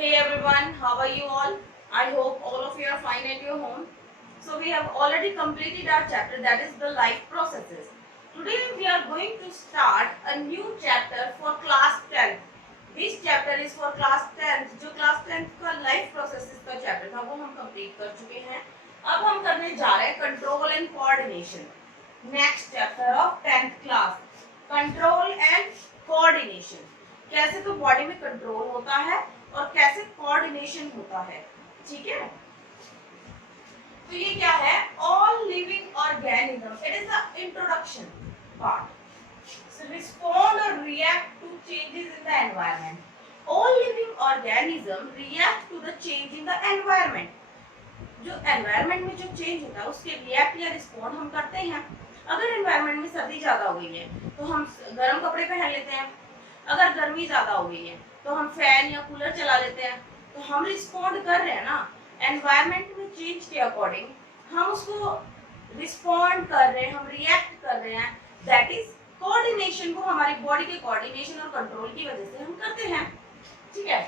Hey everyone, how are you all? I hope all of you are fine at your home. So we have already completed our chapter, that is the life processes. Today we are going to start a new chapter for class 10th. This chapter is for class 10th. जो class 10th का life processes का chapter था वो हम complete कर चुके हैं. अब हम करने जा रहे हैं control and coordination. Next chapter of 10th class. Control and coordination. कैसे तो बॉडी में कंट्रोल होता है और कैसे कोऑर्डिनेशन होता है. ठीक है, तो ये क्या है? All living organism. It is the introduction part. So respond और react to changes in the environment. All living organism react to the change in the environment. जो एनवायरनमेंट में जो चेंज होता है उसके रिएक्ट या रिस्पॉन्ड हम करते हैं. अगर एनवायरनमेंट में सर्दी ज्यादा हो गई है तो हम गर्म कपड़े पहन लेते हैं. अगर गर्मी ज्यादा हो गई है तो हम फैन या कूलर चला लेते हैं. तो हम रिस्पॉन्ड कर रहे हैं ना एनवायरनमेंट में चेंज के अकॉर्डिंग. हम उसको रिस्पॉन्ड कर रहे हैं, हम रिएक्ट कर रहे हैं. That is coordination. को हमारी बॉडी के कोऑर्डिनेशन और कंट्रोल की वजह से हम करते हैं. ठीक है.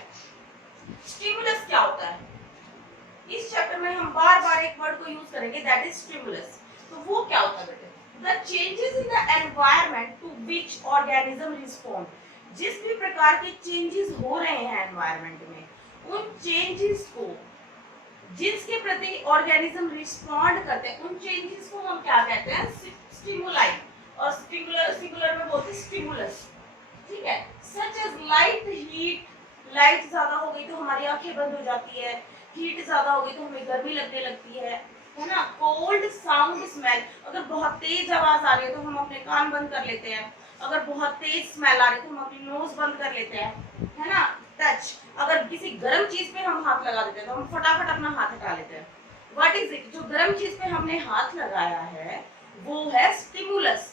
स्टिमुलस क्या होता है? इस चैप्टर में हम बार बार एक वर्ड को यूज करेंगे, दैट इज स्टिमुलस. तो वो क्या होता है बेटे? The changes in the environment to which organism respond. जिस भी प्रकार के चेंजेस हो रहे हैं एनवायरनमेंट में, उन चेंजेस को जिसके प्रति ऑर्गेनिज्म रिस्पॉन्ड करते हैं उन चेंजेस को हम क्या कहते हैं? स्टिमुलाई. और सिंगुलर में बोलते हैं स्टिमुलस. ठीक है. Such as light heat. Light ज्यादा हो गई तो हमारी आंखें बंद हो जाती है. हीट ज्यादा हो गई तो हमें गर्मी लगने लगती है ना. Cold sound smell. अगर बहुत तेज आवाज आ रही है तो हम अपने कान बंद कर लेते हैं. अगर बहुत तेज स्मेल आ रही है तो हम अपनी नोज बंद कर लेते हैं, है ना. टच. अगर किसी गर्म चीज पे हम हाथ लगा देते हैं तो हम फटाफट अपना हाथ हटा लेते हैं. What is it? जो गर्म चीज पे हमने हाथ लगाया है वो है स्टिमुलस.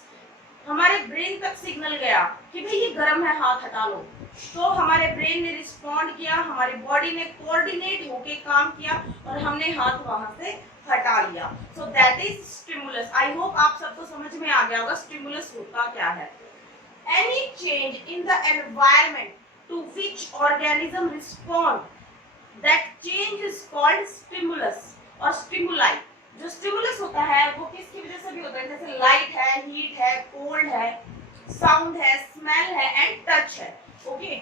हमारे ब्रेन तक सिग्नल गया कि भाई ये गर्म है, हाथ हटा लो. तो हमारे ब्रेन ने रिस्पॉन्ड किया, हमारी बॉडी ने कोऑर्डिनेट होके काम किया और हमने हाथ वहां से हटा लिया. So that is stimulus. I hope आप सबको समझ में आ गया होगा स्टिमुलस होता क्या है. Any change in the environment to which organism respond, that change is called stimulus or stimuli. जो स्टिमुलस होता है वो किसकी वजह से भी होता है? जैसे लाइट है, हीट है, कोल्ड है, साउंड है, स्मेल है एंड टच है. Okay.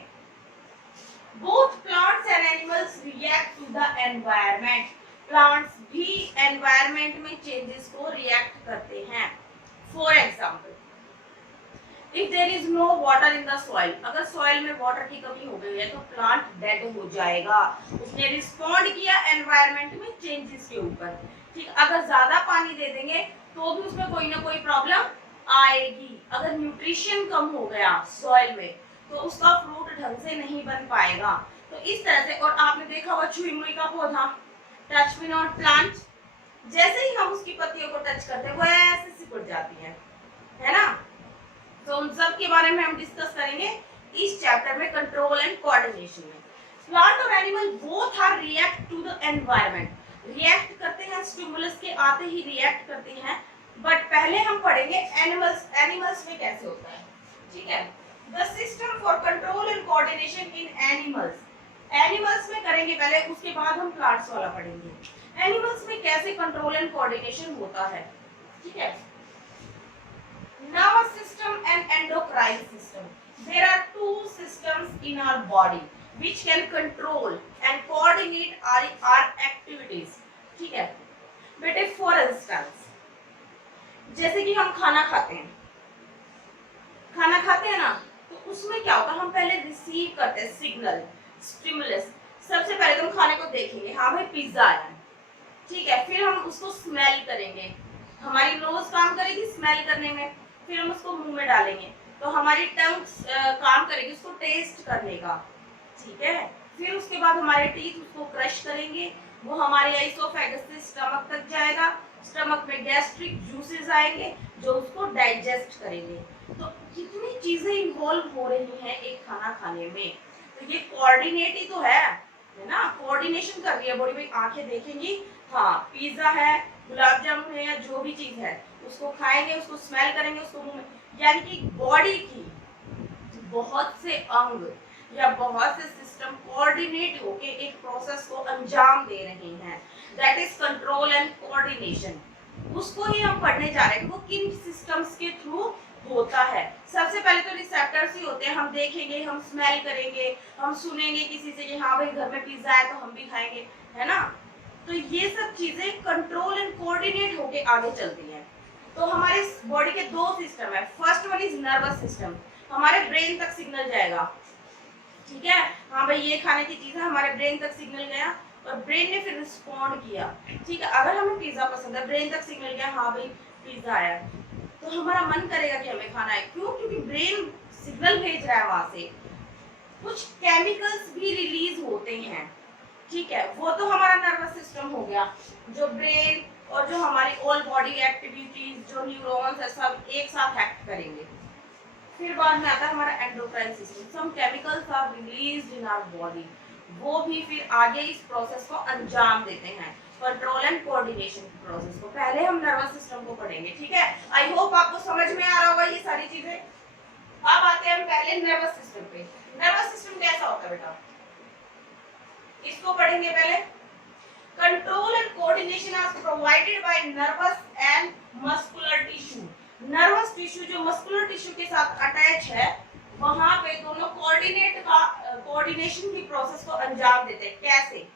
Both plants and animals react to the environment. Plants भी एनवायरनमेंट में चेंजेस को रिएक्ट करते हैं. For example, If there is no water in the soil, अगर soil में water की कमी हो गई है तो plant dead हो जाएगा. उसने respond किया environment में changes के ऊपर. ठीक. अगर ज्यादा पानी दे देंगे तो भी उसमें कोई ना कोई प्रॉब्लम आएगी. अगर न्यूट्रिशन कम हो गया soil में तो उसका फ्रूट ढंग से नहीं बन पाएगा. तो इस तरह से. और आपने देखा होगा छुई मुई का पौधा, टच मी नॉट प्लांट. जैसे ही हम उसकी पत्तियों को टच करते हैं वो ऐसे सिकुड़ जाती है ना. तो उन सब के बारे में हम डिस्कस करेंगे इस चैप्टर में, कंट्रोल एंड कोऑर्डिनेशन में. प्लांट और animal both are react to the environment. React करते हैं, स्टिमुलस के आते ही रिएक्ट करते हैं. बट पहले हम पढ़ेंगे एनिमल्स में कैसे होता है. ठीक है. The system for control and coordination in animals. Animals में करेंगे पहले, उसके बाद हम प्लांट्स वाला पढ़ेंगे. एनिमल्स में कैसे कंट्रोल एंड कोऑर्डिनेशन होता है. ठीक है. Nervous system and endocrine system. There are two systems in our body which can control and coordinate our activities. ठीक है बेटे. For instance, जैसे कि हम खाना खाते हैं ना, तो उसमें क्या होता है? हम पहले रिसीव करते हैं सिग्नल, स्टिमुलस. सबसे पहले तो हम खाने को देखेंगे, हाँ भाई पिज्जा आया. ठीक है. फिर हम उसको स्मेल करेंगे, हमारी नोज काम करेगी स्मेल करने में. फिर हम उसको मुंह में डालेंगे तो हमारी टंग काम करेगी उसको टेस्ट करने का. ठीक है. फिर उसके बाद हमारे टीथ उसको क्रश करेंगे, वो हमारे एसोफेगस से स्टमक तक जाएगा. स्टमक में गैस्ट्रिक जूसेस आएंगे जो उसको डाइजेस्ट करेंगे. तो कितनी चीजें इन्वॉल्व हो रही हैं एक खाना खाने में. तो ये कोऑर्डिनेट ही तो है ना. कोऑर्डिनेशन कर रही है बॉडी. भाई आंखें देखेंगी, हाँ पिज्जा है, गुलाब जामुन है या जो भी चीज है, उसको खाएंगे, उसको स्मेल करेंगे, उसको मुंह में. यानी कि बॉडी की बहुत से अंग या बहुत से सिस्टम कोऑर्डिनेट होके एक प्रोसेस को अंजाम दे रहे हैं, that is control and coordination. उसको ही हम पढ़ने जा रहे हैं, वो किन सिस्टम्स के थ्रू होता है। सबसे पहले तो रिसेप्टर्स ही होते हैं, हम देखेंगे, हम स्मेल करेंगे, हम सुनेंगे किसी से कि हाँ भाई घर में पिज्जा है तो हम भी खाएंगे, है ना। तो ये सब चीजें कंट्रोल एंड कोऑर्डिनेट होके आगे चलती हैं। तो हमारे बॉडी के दो सिस्टम है, first one is nervous system, हमारे ब्रेन तक सिग्नल जाएगा, ठीक है, हाँ भाई ये खाने की चीज है, हमारे ब्रेन तक सिग्नल गया और ब्रेन ने फिर रिस्पॉन्ड किया, ठीक है। अगर हमें पिज्जा पसंद है, ब्रेन तक सिग्नल गया, हाँ भाई पिज्जा आया, तो हमारा मन करेगा कि हमें खाना है। क्यों? क्योंकि ब्रेन सिग्नल भेज रहा है वहां से, कुछ केमिकल्स भी रिलीज होते हैं, ठीक है। वो तो हमारा नर्वस सिस्टम हो गया, जो ब्रेन और जो हमारी ऑल बॉडी एक्टिविटीज, जो न्यूरॉन्स है, सब एक साथ एक्ट करेंगे। फिर बाद में आता है हमारा endocrine system, some chemicals are released in our body, वो भी फिर आगे इस प्रोसेस को अंजाम देते हैं, कंट्रोल एंड कोऑर्डिनेशन की प्रोसेस को। पहले हम नर्वस सिस्टम को पढ़ेंगे, ठीक है। आई होप आपको समझ में आ रहा होगा ये सारी चीजें। अब आते हैं हम पहले नर्वस सिस्टम पे। नर्वस सिस्टम कैसा होता है बेटा, इसको पढ़ेंगे पहले। Control and coordination are provided by nervous and muscular tissue. Nervous tissue जो मस्कुलर टिश्यू के साथ अटैच है, वहां पे दोनों कोऑर्डिनेशन की प्रोसेस को अंजाम देते हैं। कैसे?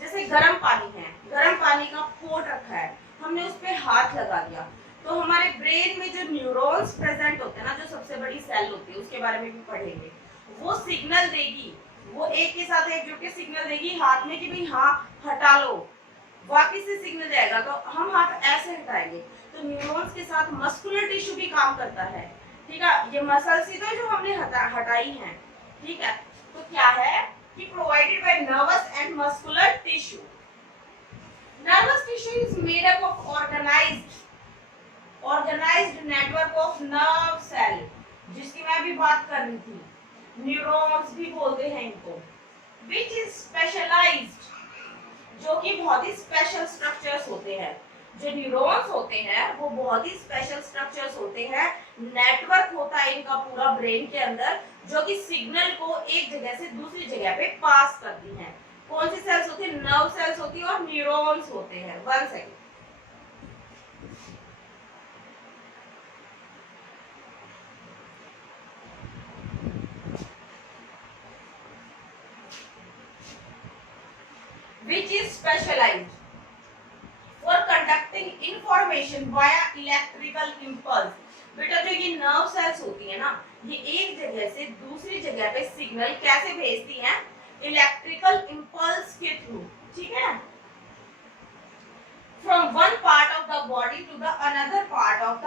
जैसे गर्म पानी है, गर्म पानी का पोट रखा है, हमने उस पे हाथ लगा दिया, तो हमारे ब्रेन में जो न्यूरॉन्स प्रेजेंट होते हैं ना, जो सबसे बड़ी सेल होती है, उसके बारे में भी पढ़ेंगे, वो सिग्नल देगी, वो एक के साथ एकजुट के सिग्नल देगी हाथ में कि भाई हाँ हटा लो, वापिस से सिग्नल जाएगा, तो हम हाथ ऐसे हटाएंगे। तो न्यूरॉन्स के साथ मस्कुलर टिश्यू भी काम करता है, ठीक है। ये मसल्स ही तो जो हमने हटाई हैं, ठीक है। तो क्या है कि provided by nervous and muscular tissue. Nervous tissue is made up of organized network of nerve cell, जिसकी मैं अभी बात कर रही थी, न्यूरॉन्स भी बोलते हैं इनको, विच इज स्पेशलाइज्ड, जो कि बहुत ही स्पेशल स्ट्रक्चर्स होते हैं। जो न्यूरॉन्स होते हैं वो बहुत ही स्पेशल स्ट्रक्चर्स होते हैं, नेटवर्क होता है इनका पूरा ब्रेन के अंदर, जो कि सिग्नल को एक जगह से दूसरी जगह पे पास करती हैं। कौन सी सेल्स होती है? नर्व सेल्स होती है और न्यूरॉन्स होते हैं। 1 second. Which is specialized for conducting information via electrical impulse। बेटा जो ये नर्व सेल्स होती है ना, ये एक जगह से दूसरी जगह पे सिग्नल कैसे भेजती हैं? इलेक्ट्रिकल इंपल्स के थ्रू, ठीक है। From one part of the body to the another part of the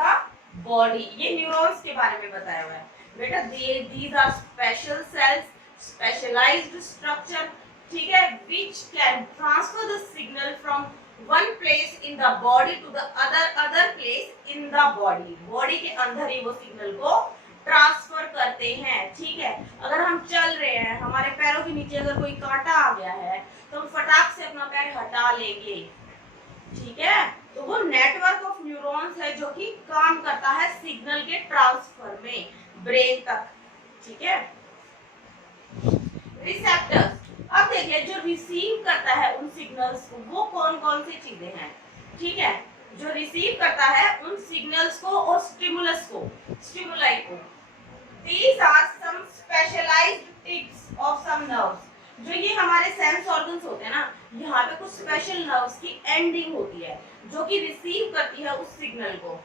body. ये न्यूरॉन्स के बारे में बताया हुआ है बेटा। These are special cells, specialized structure, ठीक है, which can transfer the signal from one place in the body to the other place in the body। Body के अंदर ही वो सिग्नल को ट्रांसफर करते हैं, ठीक है। अगर हम चल रहे हैं, हमारे पैरों के नीचे अगर कोई कांटा आ गया है, तो हम फटाक से अपना पैर हटा लेंगे, ठीक है। तो वो नेटवर्क ऑफ न्यूरॉन्स है जो कि काम करता है सिग्नल के ट्रांसफर में ब्रेन तक, ठीक है। रिसेप्टर्स, अब देखिए जो रिसीव करता है उन सिग्नल्स को, वो कौन कौन सी चीजें हैं, ठीक है। जो रिसीव करता है उन सिग्नल्स को और स्टिमुलस को, स्टिमुलाई को, these are some specialized tips of some nerves। जो ये हमारे सेंस ऑर्गन्स होते हैं ना, यहाँ पे कुछ स्पेशल नर्व्स की एंडिंग होती है जो कि रिसीव करती है उस सिग्नल को।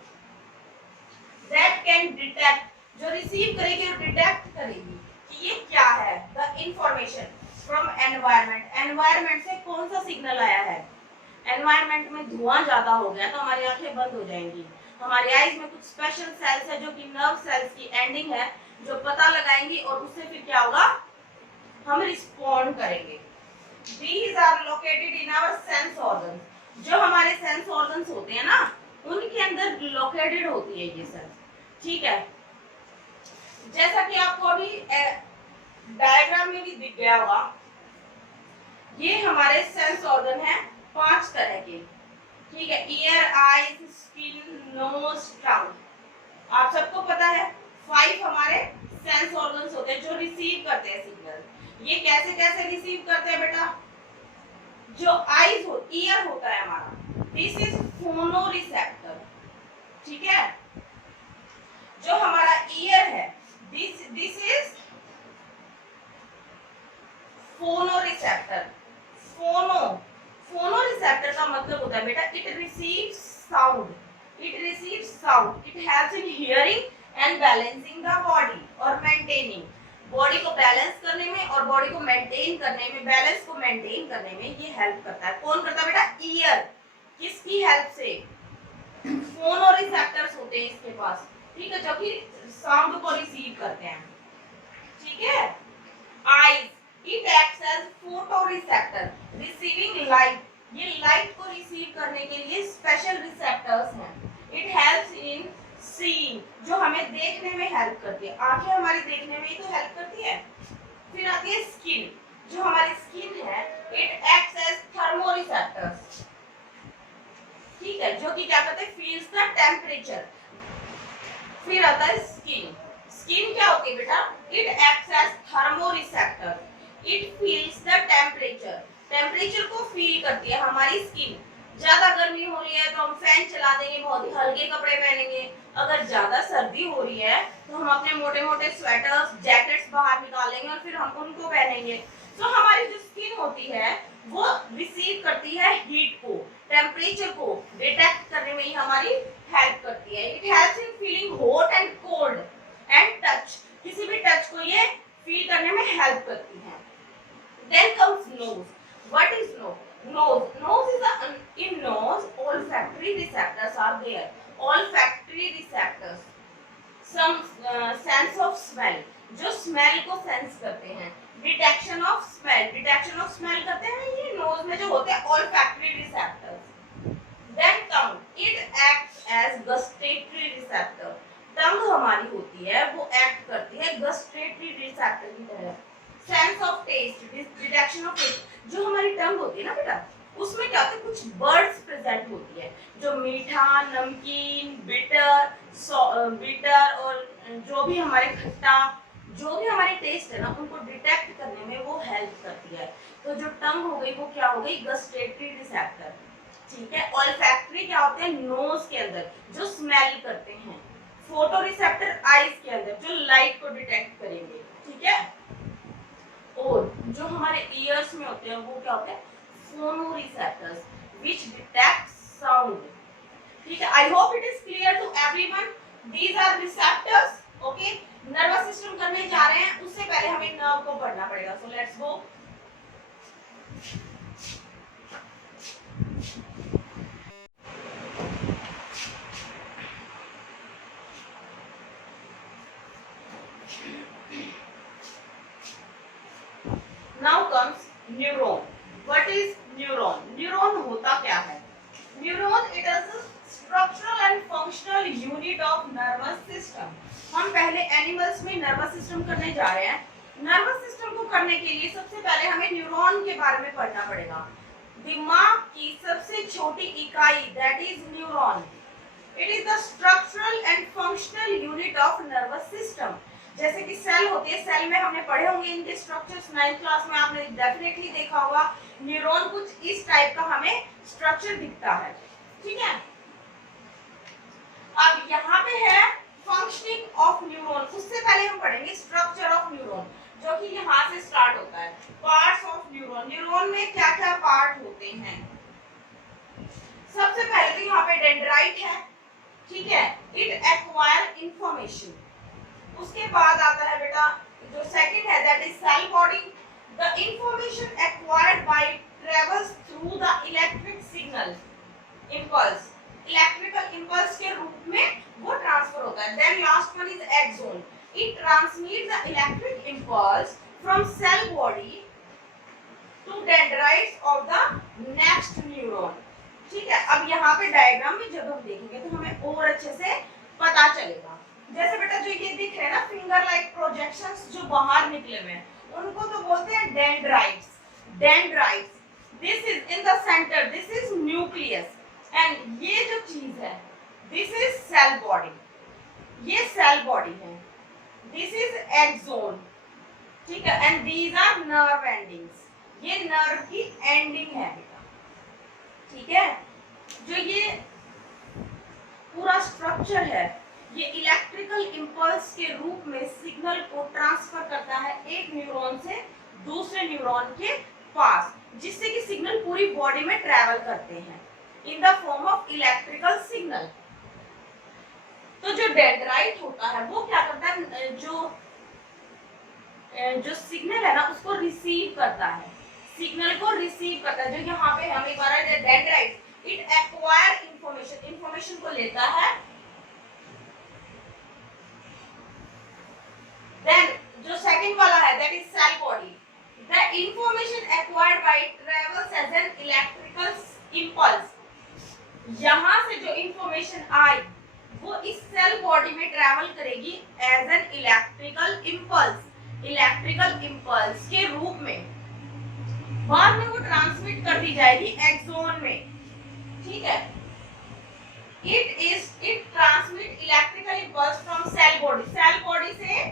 that can detect, जो रिसीव करेगी और डिटेक्ट करेगी कि ये क्या है, the information from environment. Environment से कौन सा सिग्नल आया है? एनवायरनमेंट में धुआं ज्यादा हो गया तो हमारी आंखें बंद हो जाएंगी। हमारी आईज में कुछ स्पेशल सेल्स है जो कि नर्व सेल्स की एंडिंग है, जो पता लगाएंगी और उससे फिर क्या होगा, हम रिस्पॉन्ड करेंगे। These are located in our sense organs। जो हमारे सेंस ऑर्गन्स होते हैं ना, उनके अंदर लोकेटेड होती है ये सेल्स, ठीक है। जैसा कि आपको अभी डायग्राम में भी दिख गया होगा, ये हमारे सेंस ऑर्गन है 5 तरह के, ठीक है। ईयर, आईज, स्किन, नोज, टंग। आप सबको पता है 5 हमारे सेंस ऑर्गन्स होते हैं जो रिसीव करते हैं सिग्नल। ये कैसे कैसे रिसीव करते हैं बेटा? जो आईज हो, ईयर होता है हमारा, दिस इज फोनो रिसेप्टर, ठीक है। जो हमारा ईयर है, दिस इज फोनो रिसेप्टर। फोनो रिसेप्टर का मतलब होता है बेटा it receives sound, it receives sound, it helps in hearing and balancing the body और मेंटेनिंग, बॉडी को बैलेंस करने में और बॉडी को मेंटेन करने में, बैलेंस को मेंटेन करने में ये हेल्प करता है। कौन करता है बेटा? ईयर। किसकी हेल्प से? फोनो रिसेप्टर्स होते हैं इसके पास, ठीक है, जो कि साउंड को रिसीव करते हैं, ठीक है। Eyes, it acts as photoreceptor receiving light, ये लाइट को रिसीव करने के लिए स्पेशल रिसेप्टर्स हैं। इट हेल्प्स इन सीइंग, जो हमें देखने में हेल्प करती है, आंखें हमारी देखने में ही तो हेल्प करती है। फिर आती है स्किन, जो हमारी स्किन है, it acts as thermoreceptors, ठीक है, जो कि क्या करते हैं? Feels the temperature. फिर आता है स्किन, स्किन क्या होती है बेटा? It acts as thermoreceptor, it feels the temperature, temperature को फील करती है हमारी स्किन। ज्यादा गर्मी हो रही है तो हम फैन चला देंगे, बहुत ही हल्के कपड़े पहनेंगे। अगर ज्यादा सर्दी हो रही है तो हम अपने मोटे मोटे स्वेटर्स, जैकेट्स बाहर निकालेंगे और फिर हम उनको पहनेंगे। तो हमारी जो स्किन होती है वो रिसीव करती है हीट को, टेम्परेचर को डिटेक्ट करने में ही हमारी हेल्प करती है। It helps in feeling hot and cold and touch, किसी भी टच को ये फील करने में हेल्प करती है। Then comes nose. What is nose? Nose is in nose olfactory receptors are there. Olfactory receptors. Some sense of smell, जो smell को sense करते हैं। Detection of smell, detection of smell करते हैं ये nose में जो होते हैं olfactory receptors. Then tongue, it acts as gustatory receptor. tongue हमारी होती है वो act करती है gustatory receptor की तरह। Sense of taste, detection of taste, जो हमारी टंग होती है ना बेटा, उसमें क्या होता है? कुछ वर्ड्स प्रेजेंट होती है जो मीठा, नमकीन, बिटर और जो भी हमारे खट्टा, जो भी हमारे टेस्ट है ना, उनको डिटेक्ट करने में वो हेल्प करती है। तो जो टंग हो गई वो क्या हो गई? गस्टेटरी रिसेप्टर, ठीक है। ऑल्फैक्टरी क्या होते हैं? नोज के अंदर जो स्मेल करते हैं। फोटो रिसेप्टर आईज के अंदर जो लाइट को डिटेक्ट करेंगे, ठीक है। और जो हमारे ईयर्स में होते हैं वो क्या होते हैं? फोनो रिसेप्टर्स व्हिच डिटेक्ट साउंड, ठीक है। I hope it is clear to everyone, these are receptors, okay. Nervous system करने जा रहे हैं, उससे पहले हमें नर्व को पढ़ना पड़ेगा, so let's go. Now comes neuron. What is neuron? Neuron होता क्या है? Neuron it is a structural and functional unit of nervous system. हम पहले एनिमल्स में नर्वस सिस्टम करने जा रहे हैं। नर्वस सिस्टम को करने के लिए सबसे पहले हमें न्यूरॉन के बारे में पढ़ना पड़ेगा। दिमाग की सबसे छोटी इकाई that is neuron. It is the structural and functional unit of nervous system. जैसे कि सेल होती है, सेल में हमने पढ़े होंगे इनके स्ट्रक्चर्स, 9th क्लास में आपने डेफिनेटली देखा होगा। न्यूरॉन कुछ इस टाइप का हमें स्ट्रक्चर दिखता है, ठीक है। अब यहाँ पे है फंक्शनिंग ऑफ न्यूरॉन, उससे पहले हम पढ़ेंगे स्ट्रक्चर ऑफ न्यूरॉन, जो कि यहाँ से स्टार्ट होता है। पार्ट्स ऑफ न्यूरॉन, न्यूरॉन में क्या क्या पार्ट होते हैं? सबसे पहले तो यहाँ पे डेंड्राइट है, ठीक है, इट एक्वायर इंफॉर्मेशन। उसके बाद आता है बेटा जो सेकंड है that is cell body, the information acquired by travels through the electric signal impulse, electrical impulse के रूप में वो ट्रांसफर होता है। Then last one is axon, it transmits the electric impulse from cell body to dendrites of the next neuron, ठीक है। अब यहाँ पे डायग्राम में जब हम देखेंगे तो हमें और अच्छे से पता चलेगा। जैसे बेटा जो ये दिख रहे हैं ना फिंगर लाइक प्रोजेक्शंस जो बाहर निकले हुए हैं, उनको तो बोलते हैं dendrites. Dendrites, this is in the centre, this is nucleus, and ये जो चीज है दिस इज सेल बॉडी, ये सेल बॉडी है, दिस इज एक्सोन, ठीक है, and these are nerve endings, ये नर्व की एंडिंग है बेटा, ठीक है। जो ये पूरा स्ट्रक्चर है ये इलेक्ट्रिकल इंपल्स के रूप में सिग्नल को ट्रांसफर करता है एक न्यूरॉन से दूसरे न्यूरॉन के पास, जिससे कि सिग्नल पूरी बॉडी में ट्रैवल करते हैं in the form of electrical signal. तो जो डेंड्राइट होता है वो क्या करता है, जो सिग्नल है ना उसको रिसीव करता है, सिग्नल को रिसीव करता है। जो यहाँ पे हम एक बार dendrite, it acquire information, information को लेता है। देन जो सेकंड वाला है that is cell body, the information acquired by travels as an electrical impulse. यहाँ से जो इंफॉर्मेशन आई वो इस सेल बॉडी में ट्रैवल करेगी as an electrical impulse, electrical impulse के रूप में। बाद में वो ट्रांसमिट कर दी जाएगी एक्सोन में, ठीक है। It transmit electrical impulse from cell body से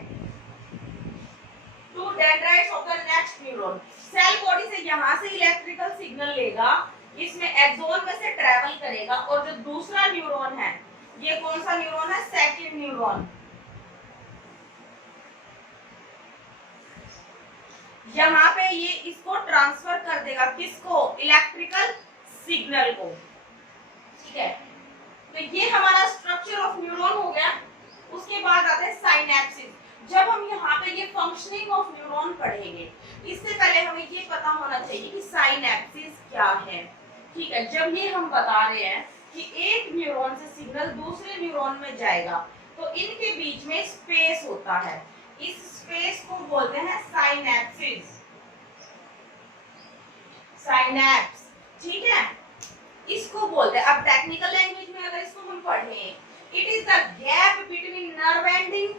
to dendrites of the next neuron. Cell body से यहाँ से इलेक्ट्रिकल सिग्नल लेगा, इसमें एक्सोन में से ट्रैवल करेगा, और जो दूसरा न्यूरॉन है ये कौन सा न्यूरॉन है, सेकंड न्यूरॉन, यहाँ पे ये इसको ट्रांसफर कर देगा, किसको, इलेक्ट्रिकल सिग्नल को, ठीक है। तो ये हमारा स्ट्रक्चर ऑफ न्यूरॉन हो गया। उसके बाद आते हैं साइनेप्सिस। जब हम यहाँ पे ये फंक्शनिंग ऑफ न्यूरॉन पढ़ेंगे, इससे पहले हमें ये पता होना चाहिए कि साइनेप्सिस क्या है, ठीक है। जब ये हम बता रहे हैं कि एक न्यूरॉन से सिग्नल दूसरे न्यूरॉन में जाएगा तो इनके बीच में स्पेस होता है, इस स्पेस को बोलते हैं साइनेप्सिस, साइनेप्स, ठीक है, इसको बोलते हैं। अब टेक्निकल लैंग्वेज में अगर इसको हम पढ़ें, it is the gap between nerve ending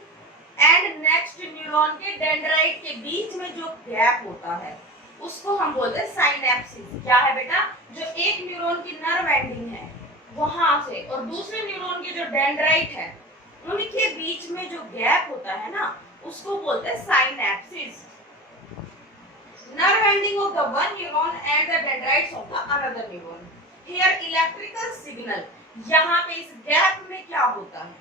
and next neuron के डेंड्राइट के बीच में जो गैप होता है उसको हम बोलते हैं साइनेप्सिस। क्या है बेटा, जो एक न्यूरॉन की नर्व एंडिंग है वहां से और दूसरे न्यूरॉन के जो डेंड्राइट है उनके बीच में जो गैप होता है ना उसको बोलते हैं synapsis. Nerve ending of the one neuron and the dendrites of the another neuron. Here electrical signal, यहाँ पे इस गैप में क्या होता है,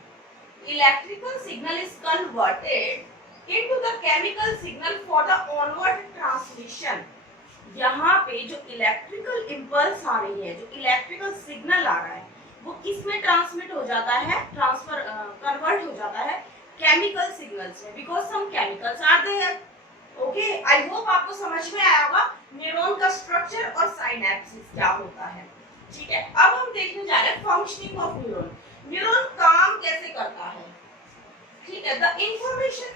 electrical signal is converted into the chemical signal for the onward transmission. यहाँ पे जो इलेक्ट्रिकल इम्पल्स आ रही है, जो इलेक्ट्रिकल सिग्नल आ रहा है वो किस में ट्रांसमिट हो जाता है, ट्रांसफर कन्वर्ट हो जाता है केमिकल सिग्नल्स में, because some chemicals are there. Okay, I hope आपको समझ में आया होगा न्यूरॉन का स्ट्रक्चर और साइनेप्सिस क्या होता है, ठीक है। अब हम देखने जा रहे हैं फंक्शनिंग ऑफ न्यूरॉन। न्यूरॉन काम कैसे करता है, ठीक है। The information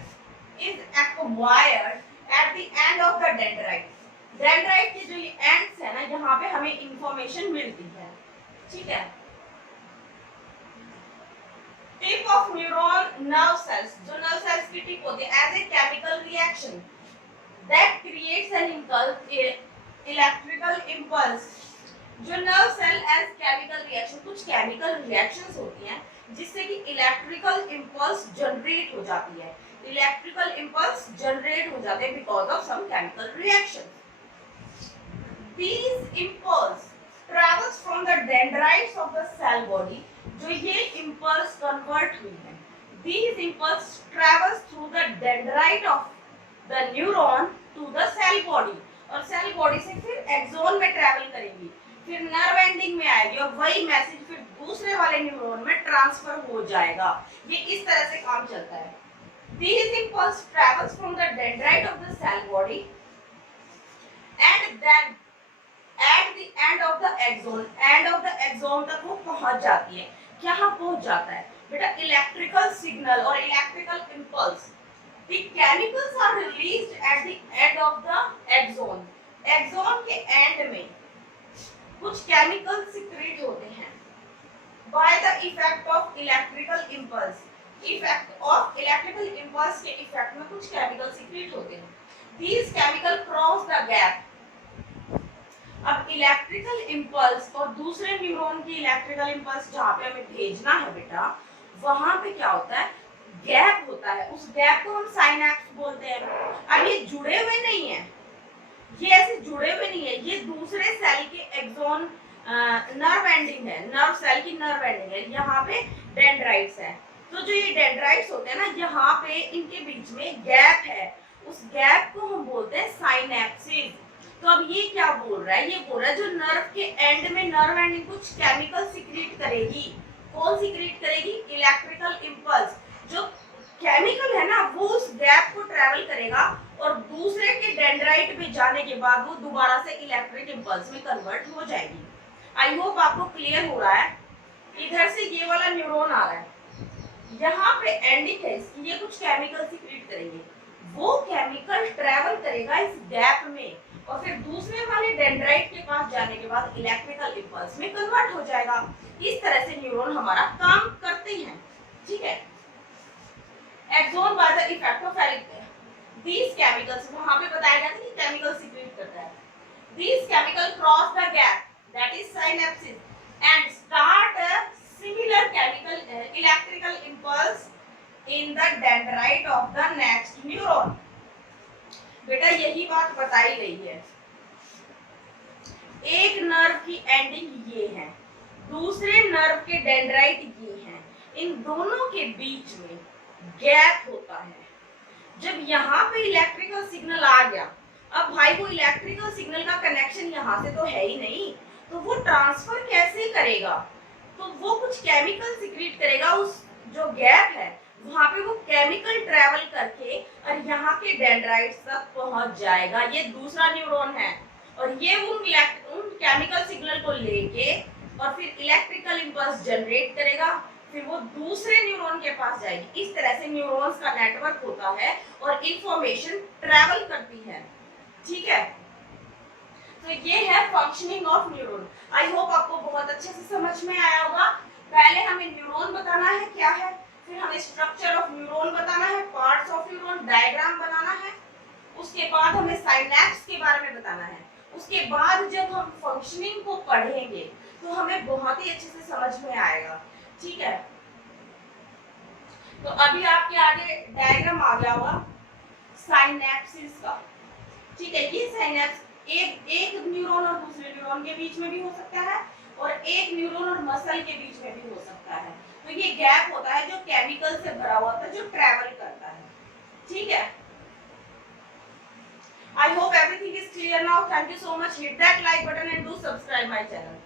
is acquired at the end of the dendrite. Dendrite के जो ये एंड्स है ना यहाँ पे हमें इंफॉर्मेशन मिलती है, ठीक है। Tip of neuron nerve cells, जो नर्व सेल्स की टिप होती है as a chemical reaction that creates an impulse, electrical impulse। जो nerve cell as chemical reaction, कुछ केमिकल रिएक्शंस होती हैं जिससे कि इलेक्ट्रिकल इंपल्स जनरेट हो जाती है, इलेक्ट्रिकल इंपल्स जनरेट हो जाते हैं because of some chemical reaction. These impulse travels from the dendrites of the cell body, जो ये impulse convert हुई है, these impulse travels through the dendrite of the neuron to the cell body, और cell body से फिर axon में travel करेंगी, फिर नर्व एंडिंग में आएगी और वही मैसेज फिर दूसरे वाले न्यूरॉन में ट्रांसफर हो जाएगा। ये इस तरह से काम चलता है। These impulse travels from the dendrite of the cell body and then at the end of the axon, end of the axon तक वो पहुंच जाती है। क्या पहुंच जाता है बेटा, इलेक्ट्रिकल सिग्नल और electrical impulse, the chemicals are released at the end of the axon। axon के एंड में कुछ केमिकल सिक्रेट होते हैं by the effect of electrical impulse, effect of electrical impulse के इफेक्ट में कुछ केमिकल सिक्रेट होते हैं। these chemical cross the gap। अब इलेक्ट्रिकल इंपल्स और दूसरे न्यूरॉन की इलेक्ट्रिकल इंपल्स जहाँ पे हमें भेजना है बेटा, वहां पे क्या होता है, गैप होता है, उस गैप को हम साइनैप्स बोलते हैं। अब ये जुड़े हुए नहीं है, ये ऐसे जुड़े हुए नहीं है, ये दूसरे सेल के एक्सोन नर्व एंडिंग है, नर्व सेल की नर्व एंडिंग है। यहाँ पे डेंड्राइट्स है, तो जो ये डेंड्राइट्स होते हैं ना, यहाँ पे इनके बीच में गैप है, उस गैप को हम बोलते हैं साइनैप्सिस। तो अब ये क्या बोल रहा है, ये बोल रहा है जो नर्व के एंड में नर्व एंडिंग कुछ केमिकल सीक्रेट करेगी। कौन सीक्रेट करेगी? Electrical impulse. जो केमिकल है ना, वो उस गैप को ट्रेवल करेगा और दूसरे के डेंड्राइट में जाने के बाद वो दोबारा से इलेक्ट्रिक इंपल्स में कन्वर्ट हो जाएगी। आई होप आपको क्लियर हो रहा है। इधर से ये वाला न्यूरॉन आ रहा है, यहाँ पे एंडिंग है इसकी, ये कुछ केमिकल सीक्रेट करेंगे, वो केमिकल ट्रेवल करेगा इस गैप में और फिर दूसरे वाले डेंड्राइट के पास जाने के बाद इलेक्ट्रिकल इंपल्स में कन्वर्ट हो जाएगा। इस तरह से न्यूरॉन हमारा काम करते हैं, ठीक है। Axon by the effect of these chemicals, वहां पे बताया गया था कि केमिकल सीक्रेट करता है। These chemical cross the gap, that is synapses, and start a similar chemical electrical impulse in the dendrite of the next neuron। बेटा यही बात बताई गई है, एक नर्व की एंडिंग ये है, दूसरे नर्व के डेंड्राइट ये हैं, इन दोनों के बीच में गैप होता है। जब यहाँ पे इलेक्ट्रिकल सिग्नल आ गया, अब भाई वो इलेक्ट्रिकल सिग्नल का कनेक्शन यहाँ से तो है ही नहीं, तो वो ट्रांसफर कैसे करेगा? तो वो कुछ केमिकल सीक्रेट करेगा, उस जो गैप है वहां पे वो केमिकल ट्रेवल करके और यहाँ के डेंड्राइट्स तक पहुंच जाएगा। ये दूसरा न्यूरॉन है और ये उन केमिकल सिग्नल को लेके और फिर इलेक्ट्रिकल इंपल्स जनरेट करेगा, फिर वो दूसरे न्यूरॉन के पास जाएगी। इस तरह से न्यूरॉन्स का नेटवर्क होता है और इंफॉर्मेशन ट्रेवल करती है, ठीक है। तो ये है functioning of neuron. I hope आपको बहुत अच्छे से समझ में आया होगा। पहले हमें न्यूरॉन बताना है क्या है, फिर हमें स्ट्रक्चर ऑफ न्यूरॉन बताना है, पार्ट्स ऑफ न्यूरॉन डायग्राम बनाना है, उसके बाद हमें साइनैप्स के बारे में बताना है। उसके बाद जब हम फंक्शनिंग को पढ़ेंगे तो हमें बहुत ही अच्छे से समझ में आएगा, ठीक है। तो अभी आपके आगे डायग्राम आ गया होगा साइनैप्सिस का, ठीक है। ये साइनैप्स एक न्यूरॉन और दूसरे न्यूरॉन के बीच में भी हो सकता है और एक न्यूरॉन और मसल के बीच में भी हो सकता है। तो ये गैप होता है जो केमिकल से भरा हुआ होता है, जो ट्रैवल करता है, ठीक है। I hope everything is clear now. Thank you so much. Hit that like button and do subscribe my channel.